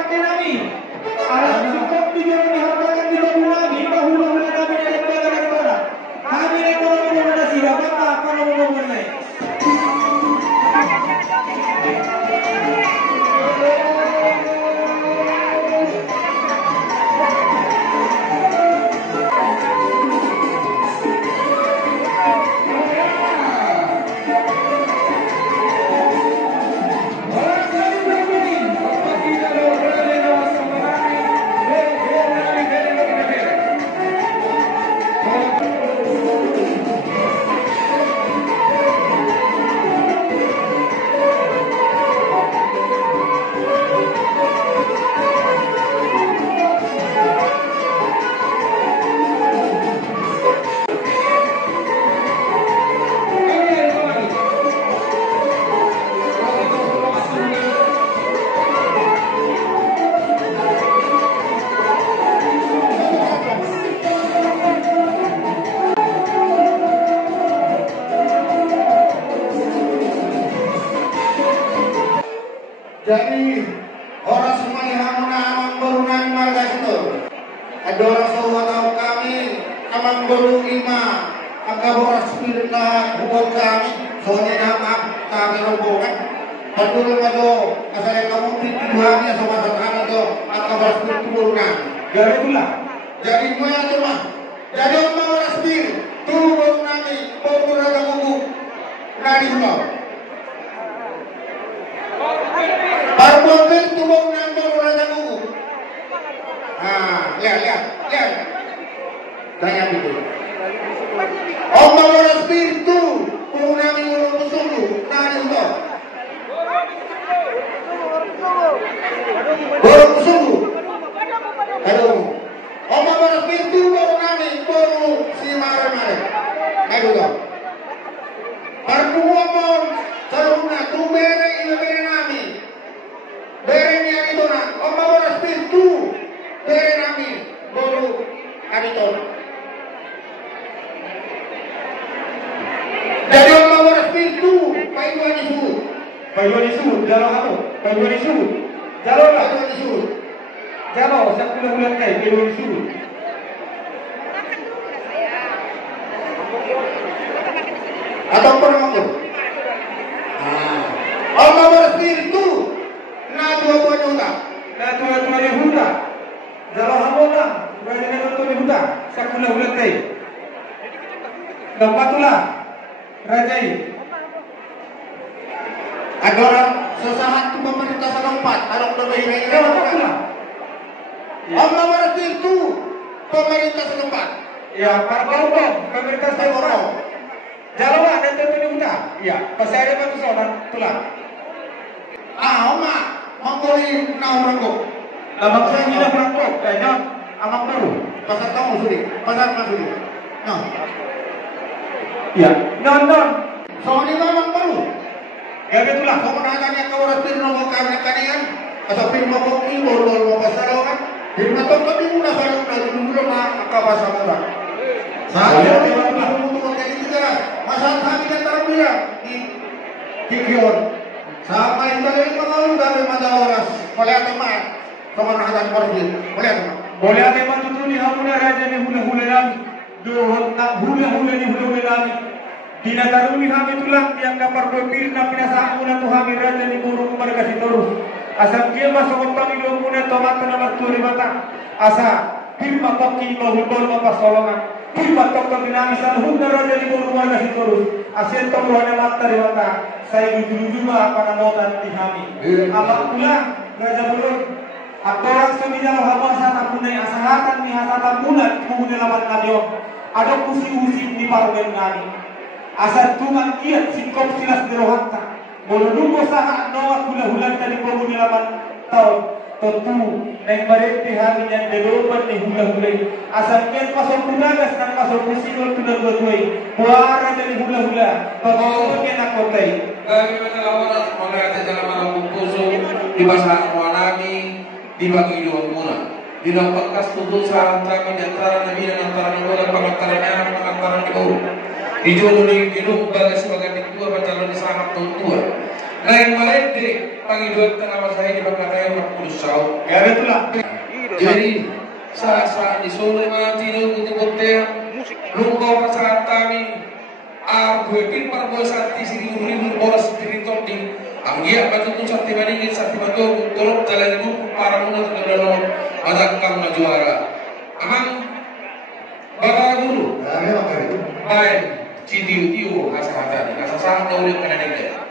pakai nami. Alat cukup tujuan diharapkan di tubuh nami bahwa kami dari negara. Kami ekonomi muda siapa kalau mau mulai. Jadi orang semua yang amang berunang marga itu. Ada orang semua tahu kami amang berunima agak boras pirna buat kami. Soalnya nama kami rombongan. Padahal ada asal kamu tujuannya sama sama itu agak boras pirna. Jadi itulah. Jadi mana tu mah? Jadi orang boras pir tu berunangi berunang kamu nari mau. Parpol tubong nang berulangnya ugu. Lihat. Tanya dulu. Om Mawar Spiritu, kurang ngulung pesulu, nani itu. Ngulung pesulu. Aduh. Om Mawar Spiritu baru nani, baru si mare. Aduh dong. Parpol ngomong, saruna tumbere ilbere nami. Berenya itu nak, Om Mawar Spiritu, bere nami, baru adito. Jadi Om Mawar Spiritu, payuan disebut, Jalo kamu, payuan disebut. Jalo lah. Payuan disebut. Jalo, saya bulan kayak payuan disebut. Atau pernah aku? Om Mawar Spiritu, na dua juta. Jalo kamu lah, berani nonton di hutan. Saya bulan kayak. Tempatlah, Rajai. Ada orang sesaat itu pemerintah setempat, orang berbahaya. Om Mawar Spiritu, pemerintah setempat. Ya, para korban, pemerintah setempat. Jalawa nanti tu dibuka. Ya, pasal apa tu soalan tulah. Oma, mengkori naurangku. Nama saya ni dah berangkut. Jangan amak baru. Pasal kamu sudi, pasal kamu sudi. Nah, Ya, non. soalnya memang baru. Ya betulah. Kamu nanya kau orang firma mau kami kalian, atau firma kau ini mau pasal kan? Firma kau kami mula baru dulu nak apa sama. Saya tidak tahu untuk menjadi negara. Masalah kami dan terbuka di Kikion. Sama itu dari pengaruh dari Madawaras. Boleh teman, teman akan pergi. Boleh teman. Boleh ada yang tutu ni hamuna raja ni hula nami. Dohon tak hula ni hula nami. Dina taruni kami tulang yang dapat berpir na pinasaan muna tu kami raja ni burung mereka si terus. Asal dia masuk kami dua muna tomat na marturi mata. Asa firma koki mahulbol mapasolongan. Firma tok binamisan hunda raja ni burung mereka si terus. Asal tomuhana mata di mata. Saya dulu apa namotan di kami. Apa pula raja burung. Orang semida habasan aku naik asahatan ni hasatan bulan kemudian lawan nabiok. Ada kusi-kusi di parmen ngani. Asal tungan kiat singkop silas dirohanta. Menunggu saat nawat hula-hulan tadi kemudian lawan tahun. Tentu naik barete haminya dedoban ni hula-hulai. Asal kiat pasal kunagas dan pasal kusinol tunang-tunang. Buara dari hula-hula. Pagkakunin ako tayo. Kami menelawaras mengerti dalam malam puso di bahasa Wanami di bagi dua muna. Di dalam podcast tutup saran kami di antara nabi dan antara nabi dan pengantaran ibu. Di jodoh di gedung bagai sebagai kedua pacaran di sangat tua. Lain malede Pangidot ka naman sa hindi pagkatayo magpulisaw. Kaya itulah. Jadi sa isole mga tinong kutukote lugaw pa sa tami pin para mo sa ati sige uri oras diriton din ang giya matutong sa timaningit sa timato tulog dalan mo para mo na tagalo madagkang majuara amang baka guru Dami makari. baik citiu-tiu asa hata asa sa ulit kana